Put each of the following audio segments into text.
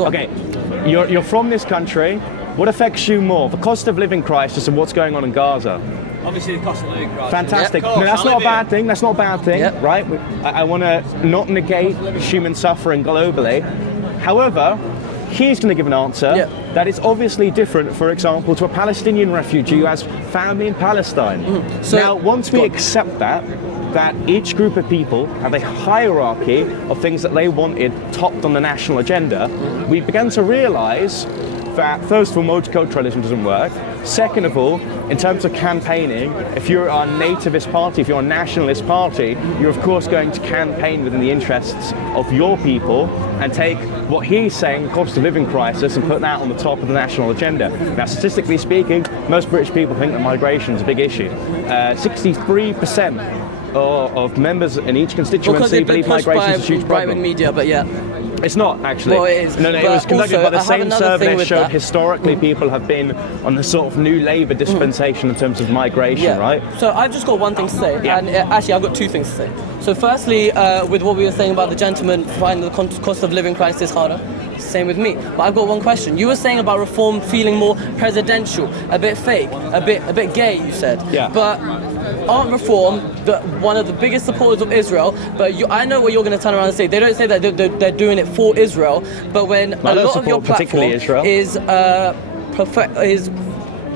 Okay, you're from this country. What affects you more, the cost of living crisis and what's going on in Gaza? Obviously, the cost of living crisis. Fantastic. Yeah, No, that's not a bad thing. That's not a bad thing, Yep. right? I want to not negate human suffering globally. However, he's going to give an answer that is obviously different, for example, to a Palestinian refugee who has family in Palestine. So, now, once we accept that each group of people have a hierarchy of things that they wanted topped on the national agenda, we began to realise that, first of all, multiculturalism doesn't work. Second of all, in terms of campaigning, if you're a nativist party, if you're a nationalist party, you're of course going to campaign within the interests of your people and take what he's saying, the cost of living crisis, and put that on the top of the national agenda. Now, statistically speaking, most British people think that migration is a big issue. 63% of members in each constituency believe migration is a huge problem. Right-wing media, but yeah. It's not, actually. Well, it is. No, it was conducted by the same survey that showed that. historically people have been on the sort of new Labour dispensation in terms of migration, right? So I've just got one thing to say, and actually I've got two things to say. So firstly, with what we were saying about the gentleman finding the cost of living crisis harder, same with me. But I've got one question. You were saying about reform feeling more presidential, a bit fake, a bit gay, you said. Yeah. But aren't reform one of the biggest supporters of Israel? But I know what you're going to turn around and say. They don't say that they're doing it for Israel, but when a lot of your platform is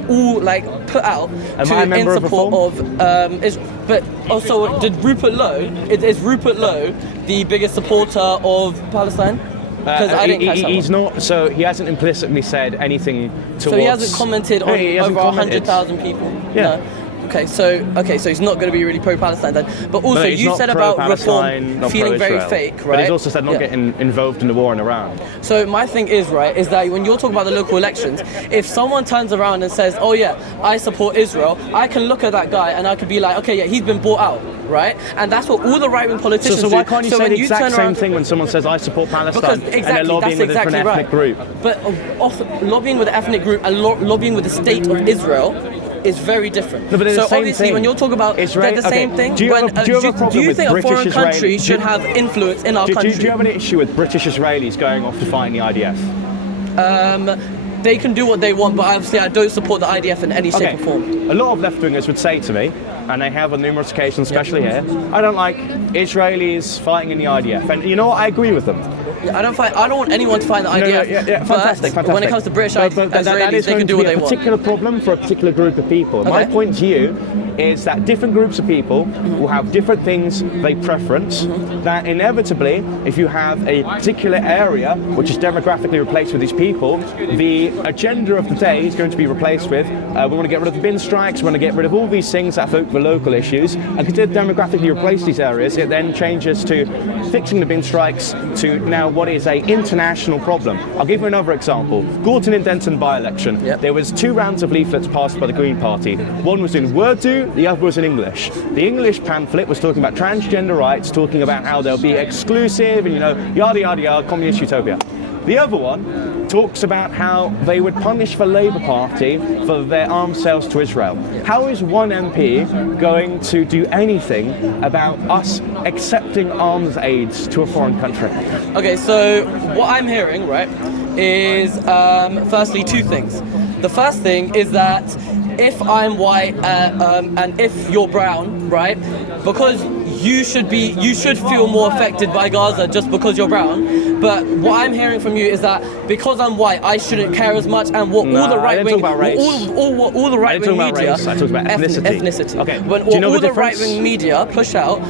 all like put out in support of Israel. But also, did Rupert Lowe? Is Rupert Lowe the biggest supporter of Palestine? Because I didn't catch that. He's not. So he hasn't implicitly said anything towards. So he hasn't commented on over 100,000 people. Yeah. No. Okay, so he's not going to be really pro-Palestine then. But also, you said about reform feeling very fake, right? But he's also said not getting involved in the war in Iran. So my thing is, right, is that when you're talking about the local elections, if someone turns around and says, oh yeah, I support Israel, I can look at that guy and I could be like, okay, yeah, he's been bought out, right? And that's what all the right-wing politicians do. So why can't you say the exact same thing when someone says, I support Palestine, and they're lobbying with a different ethnic group? But lobbying with an ethnic group and lobbying with the state of Israel is very different. No, so obviously, when you're talking about Israel, they're the same thing. Do you have a problem do you with think British a foreign country Israelis? should have influence in our country? Do you have an issue with British Israelis going off to fight in the IDF? They can do what they want, but obviously I don't support the IDF in any shape or form. A lot of left-wingers would say to me, and they have on numerous occasions, especially here, I don't like Israelis fighting in the IDF. And you know what? I agree with them. I don't want anyone to fight the IDF. Fantastic. When it comes to British Israelis, they can do what they want. That is going to be a particular problem for a particular group of people. My point to you is that different groups of people will have different things they preference, that inevitably, if you have a particular area which is demographically replaced with these people, the agenda of the day is going to be replaced with, we want to get rid of the bin strikes, we want to get rid of all these things that evoke the local issues, and consider demographically replace these areas, it then changes to fixing the bin strikes to now what is an international problem. I'll give you another example. Gorton and Denton by-election. There was 2 rounds of leaflets passed by the Green Party. One was in Urdu, the other was in English. The English pamphlet was talking about transgender rights, talking about how they'll be exclusive and, yada, yada, yada, communist utopia. The other one talks about how they would punish the Labour Party for their arms sales to Israel. How is one MP going to do anything about us accepting arms aids to a foreign country? Okay, so what I'm hearing, right, is firstly 2 things. The first thing is that if I'm white and if you're brown, right, because you should feel more affected by Gaza just because you're brown. But what I'm hearing from you is that because I'm white, I shouldn't care as much. And what all the right wing, all the right wing media, I talk about ethnicity. Okay. When all the right wing media push out,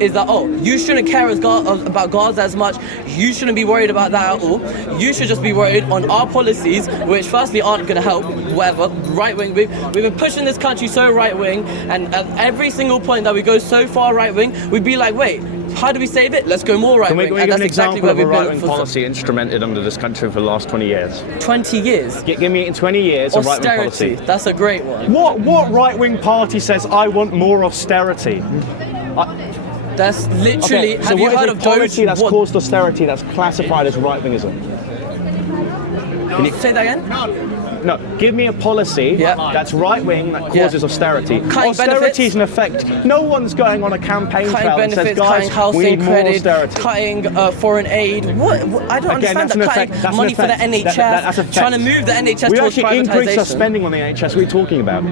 is that you shouldn't care about Gaza as much. You shouldn't be worried about that at all. You should just be worried on our policies, which firstly aren't going to help. Whatever right wing, we've been pushing this country so right wing, and at every single point that we go so far right wing, we'd be like, wait, how do we save it? Let's go more right wing. Can we give an example of a right wing policy instrumented under this country for the last 20 years? 20 years? Give me in 20 years a right wing policy. That's a great one. What right wing party says I want more austerity? That's literally. Have you heard of policy that's caused austerity that's classified as right wingism? Can you say that again? no. Give me a policy that's right wing that causes austerity. Austerity is an effect. No one's going on a campaign trail and says, guys, we need more austerity. Cutting foreign aid. What? I don't understand that. Cutting money for the NHS. Trying to move the NHS we towards privatisation. We actually increased our spending on the NHS. What are you talking about?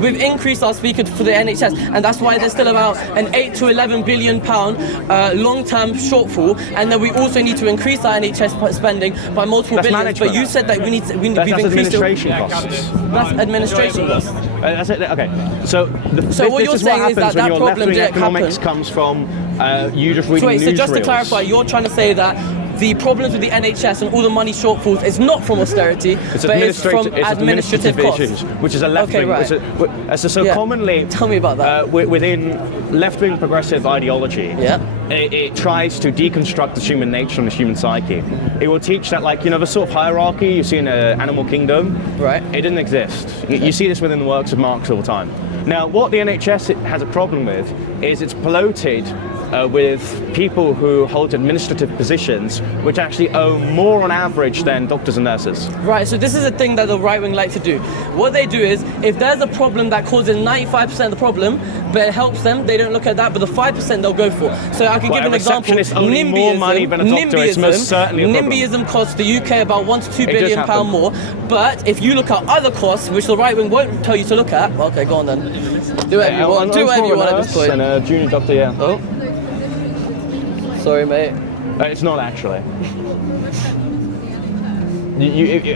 We've increased our speaker for the NHS, and that's why there's still about an 8 to 11 billion pound long-term shortfall, and then we also need to increase our NHS spending by multiple billions. Management. But you said that we've increased administration costs. That's administration costs. That's it. Okay. So what you're saying is that problem didn't economics happen. comes from you just reading newsreels. So just to clarify, you're trying to say that the problems with the NHS and all the money shortfalls is not from austerity, but it's from administrative costs, issues, which is a left-wing. So commonly, tell me about that. Within left-wing progressive ideology, it tries to deconstruct the human nature and the human psyche. It will teach that, like, the sort of hierarchy you see in an animal kingdom, right? It didn't exist. You see this within the works of Marx all the time. Now, what the NHS has a problem with is it's bloated with people who hold administrative positions which actually own more on average than doctors and nurses. Right, so this is a thing that the right wing like to do. What they do is, if there's a problem that causes 95% of the problem, but it helps them, they don't look at that, but the 5% they'll go for. So I can give an example. NIMBYism, more money than a doctor, it's most certainly a problem. NIMBYism costs the UK about £1 to £2 billion more, but if you look at other costs, which the right wing won't tell you to look at, well, okay, go on then. Do whatever you want. Do whatever you want at this point. And a junior doctor, yeah. Oh. Sorry, mate. It's not actually.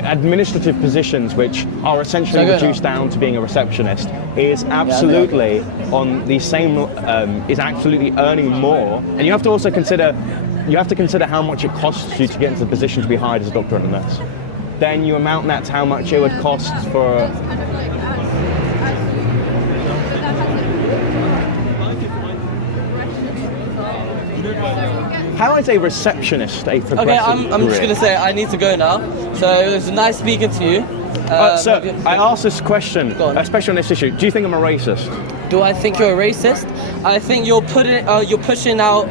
Administrative positions, which are essentially reduced down to being a receptionist, is absolutely on the same. Is absolutely earning more, and you have to also consider. You have to consider how much it costs you to get into the position to be hired as a doctor and a nurse. Then you amount that to how much it would cost for. How is a receptionist a progressive I'm just going to say I need to go now. So it was nice speaking to you. So I asked this question, especially on this issue. Do you think I'm a racist? Do I think you're a racist? I think you're pushing out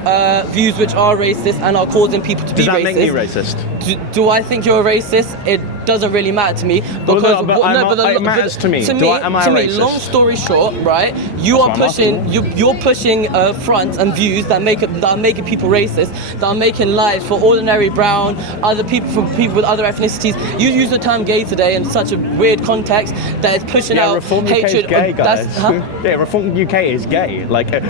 views which are racist and are causing people to be racist. Does that make me racist? Do I think you're a racist? It doesn't really matter to me because it matters to me. Am I a racist? Long story short, right? You're pushing fronts and views that are making people racist, that are making lives for ordinary brown, other people, for people with other ethnicities. You use the term gay today in such a weird context that is pushing out Reform hatred. UK is gay, guys. Yeah, Reform UK is gay. Like it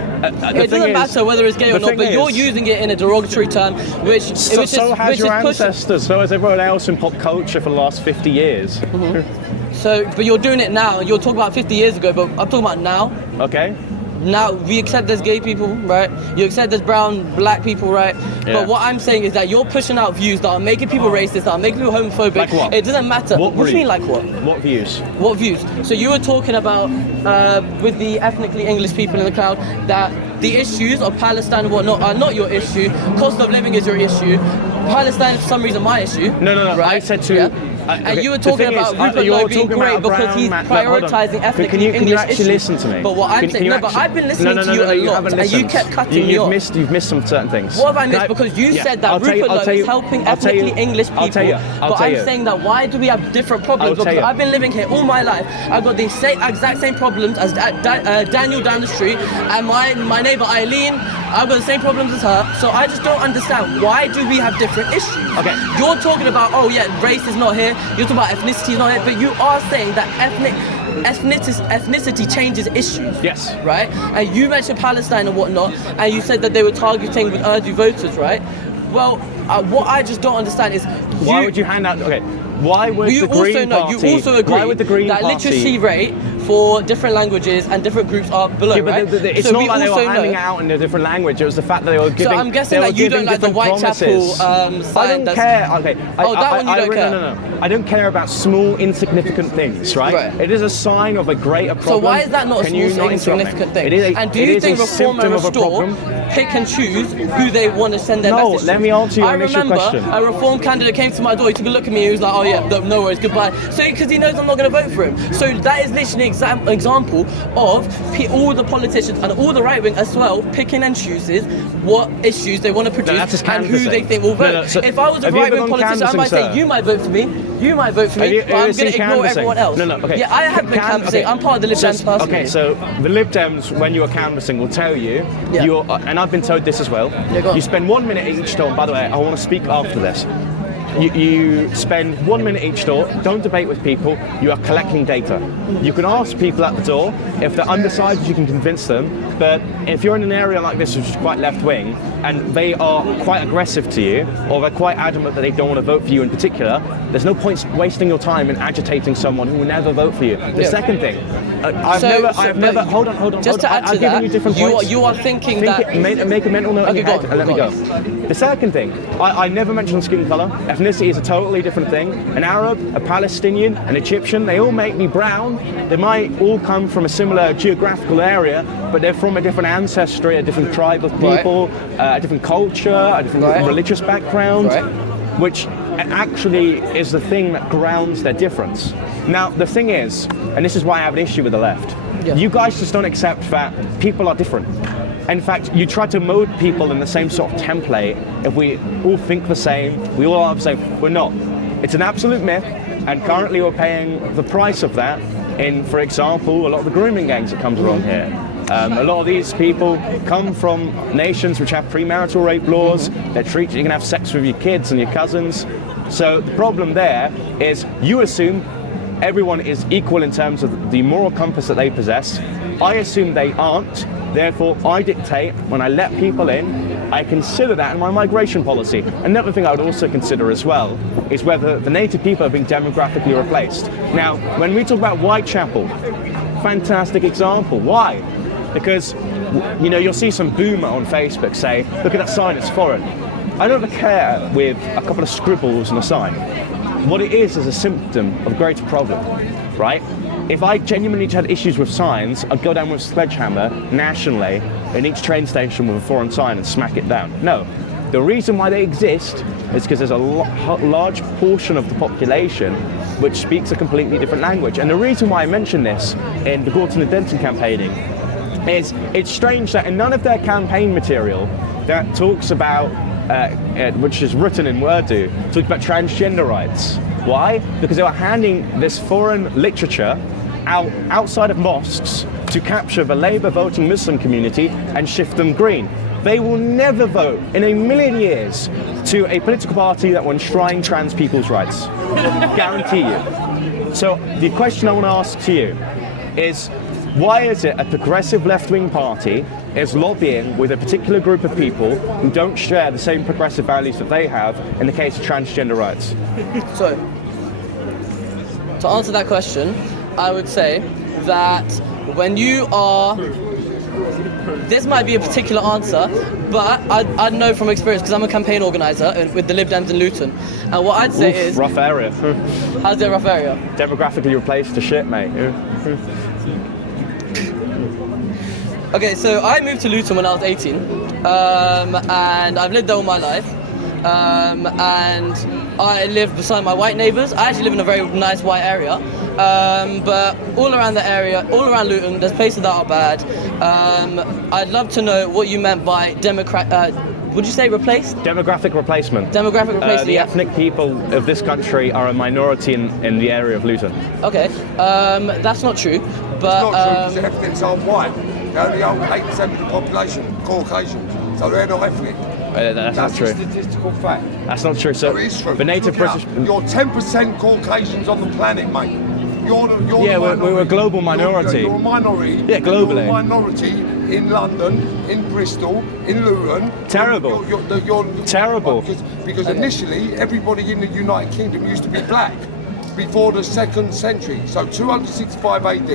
doesn't matter whether it's gay or not, but you're using it in a derogatory term, so has your ancestors, so has everyone else in pop culture for the last 50 years. Mm-hmm. So, but you're doing it now. You're talking about 50 years ago, but I'm talking about now. Okay. Now, we accept there's gay people, right? You accept there's brown, black people, right? Yeah. But what I'm saying is that you're pushing out views that are making people racist, that are making people homophobic. Like what? It doesn't matter. What do you mean, like what? What views? What views? So you were talking about, with the ethnically English people in the crowd, that the issues of Palestine and whatnot are not your issue. Cost of living is your issue. Palestine is for some reason my issue. No. Right? I said to... Yeah. And you were talking about Rupert Lowe being great because he's prioritising ethnically English issues. Can you actually listen to me? But what I'm saying, but I've been listening to you a lot, and you kept cutting me off. You've missed some certain things. What have I missed? Because you said that Rupert Lowe is helping ethnically English people. But I'm saying that why do we have different problems? Because I've been living here all my life. I've got the exact same problems as Daniel down the street, and my neighbour Eileen. I've got the same problems as her. So I just don't understand, why do we have different issues? Okay. You're talking about, oh yeah, race is not here. You're talking about ethnicity is not here. But you are saying that ethnicity changes issues. Yes. Right? And you mentioned Palestine and whatnot, and you said that they were targeting with Urdu voters, right? Well, what I just don't understand is... Why would you hand out... Okay. Why would the Green Party... You also agree why would the Green that Party, literacy rate for different languages and different groups are below, right? It's so not like they were handing it out in a different language. It was the fact that they were giving... So I'm guessing that you don't like the Whitechapel sign. I don't care. Okay. That one you don't care. No. I don't care about small, insignificant things, right? It is a sign of a greater problem. So why is that not a small, insignificant thing? And do you think reform and restore pick and choose who they want to send their message to. Let me answer your initial question. I remember a Reform candidate came to my door, he took a look at me, he was like, oh yeah, no worries, goodbye. So, because he knows I'm not going to vote for him. So that is literally an example of all the politicians and all the right wing as well, picking and chooses what issues they want to produce and who they think will vote. So if I was a right wing politician, I might say, you might vote for me, you might vote for me, but I'm going to ignore everyone else. Okay. Yeah, I have been canvassing. I'm part of the Lib Dems personally. Okay, so the Lib Dems, when you are canvassing, will tell you, and I've been told this as well, you spend 1 minute at each door. By the way, I want to speak after this. You spend 1 minute each door, don't debate with people, you are collecting data. You can ask people at the door, if they're undecided you can convince them, but if you're in an area like this which is quite left-wing, and they are quite aggressive to you, or they're quite adamant that they don't want to vote for you in particular, there's no point wasting your time in agitating someone who will never vote for you. The second thing, I've never, hold on. Just to add to that, you different points. You are thinking that... Make a mental note in your head and let me go. On. The second thing, I never mentioned skin colour. Ethnicity is a totally different thing. An Arab, a Palestinian, an Egyptian, they all make me brown. They might all come from a similar geographical area, but they're from a different ancestry, a different tribe of people, a different culture, a different religious background, which actually is the thing that grounds their difference. Now, the thing is, and this is why I have an issue with the left, you guys just don't accept that people are different. In fact, you try to mold people in the same sort of template. If we all think the same, we all are the same. We're not. It's an absolute myth, and currently we're paying the price of that in, for example, a lot of the grooming gangs that comes along here. A lot of these people come from nations which have premarital rape laws. They're treated, you can have sex with your kids and your cousins. So the problem there is you assume everyone is equal in terms of the moral compass that they possess. I assume they aren't. Therefore, I dictate when I let people in, I consider that in my migration policy. Another thing I would also consider as well is whether the native people are being demographically replaced. Now, when we talk about Whitechapel, fantastic example. Why? Because, you know, you'll see some boomer on Facebook say, look at that sign, it's foreign. I don't care with a couple of scribbles on a sign. What it is a symptom of a greater problem, right? If I genuinely had issues with signs, I'd go down with a sledgehammer nationally in each train station with a foreign sign and smack it down. No. The reason why they exist is because there's a large portion of the population which speaks a completely different language. And the reason why I mention this in the Gorton and Denton campaigning is it's strange that in none of their campaign material that talks about, which is written in Urdu, talks about transgender rights. Why? Because they were handing this foreign literature outside of mosques to capture the Labour voting Muslim community and shift them green. They will never vote in a million years to a political party that will enshrine trans people's rights. Guarantee you. So the question I want to ask to you is, why is it a progressive left-wing party is lobbying with a particular group of people who don't share the same progressive values that they have in the case of transgender rights? So, to answer that question, I would say that when you are... This might be a particular answer, but I know from experience, because I'm a campaign organiser with the Lib Dems in Luton, and what I'd say is... rough area. How's it a rough area? Demographically replaced to shit, mate. Okay, so I moved to Luton when I was 18, and I've lived there all my life, and I live beside my white neighbours. I actually live in a very nice white area, but all around the area, all around Luton, there's places that are bad. I'd love to know what you meant by would you say replaced? Demographic replacement. Demographic replacement, the ethnic people of this country are a minority in the area of Luton. Okay, that's not true, but... It's not true, because the ethnics are white. They only hold 8% of the population, Caucasian, so they're not ethnic. That's not true. That's a statistical fact. That's not true. So it is true. The native British... You're 10% Caucasians on the planet, mate. We're a global minority. You're a minority. Yeah, globally. You're a minority in London, in Bristol, in Luton. Terrible. You're terrible. Because initially, everybody in the United Kingdom used to be black before the 2nd century. So 265 AD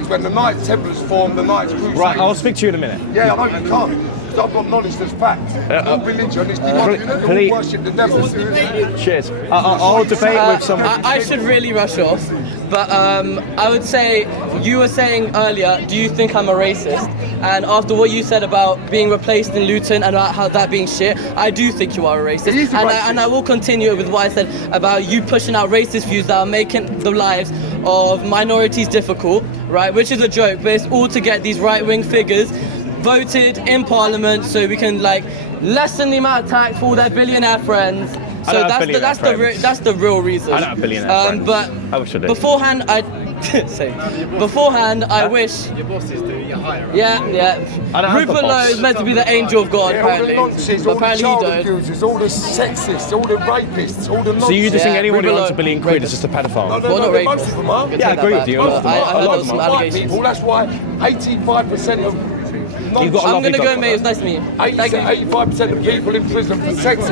is when the Knights Templars formed the Knights Crusades. Right, I'll speak to you in a minute. Yeah, I know you can't. I've got knowledge that's fact. All religion is demonic. You all worship the devil. Cheers. I'll debate with someone. I should really rush off, But I would say, you were saying earlier, do you think I'm a racist? And after what you said about being replaced in Luton and about how that being shit, I do think you are a racist. He is a racist. And I will continue with what I said about you pushing out racist views that are making the lives of minorities difficult, right? Which is a joke, but it's all to get these right-wing figures voted in Parliament so we can like lessen the amount of tax for all their billionaire friends. I So don't have that's the real reason. I don't have billionaire friends. But I wish I did. beforehand, I wish. Your bosses do, you hire. Yeah. I don't have Rupert the Lowe boss. is meant to be the angel of God, Yeah, all the apparently. nonsense, But all the apparently child you don't. abusers, all the sexists, all the rapists, all the nonsense. So you just think Yeah, anyone who Rupert wants Lowe, $1 billion quid is rapist. just a pedophile? Well, not most rapist. of them are. Yeah, I agree with you. But I heard there was some White allegations. people, that's why 85% of You've got a I'm lovely gonna go, dog. mate. It was nice to meet you. Thank you. 85% of people in prison for sex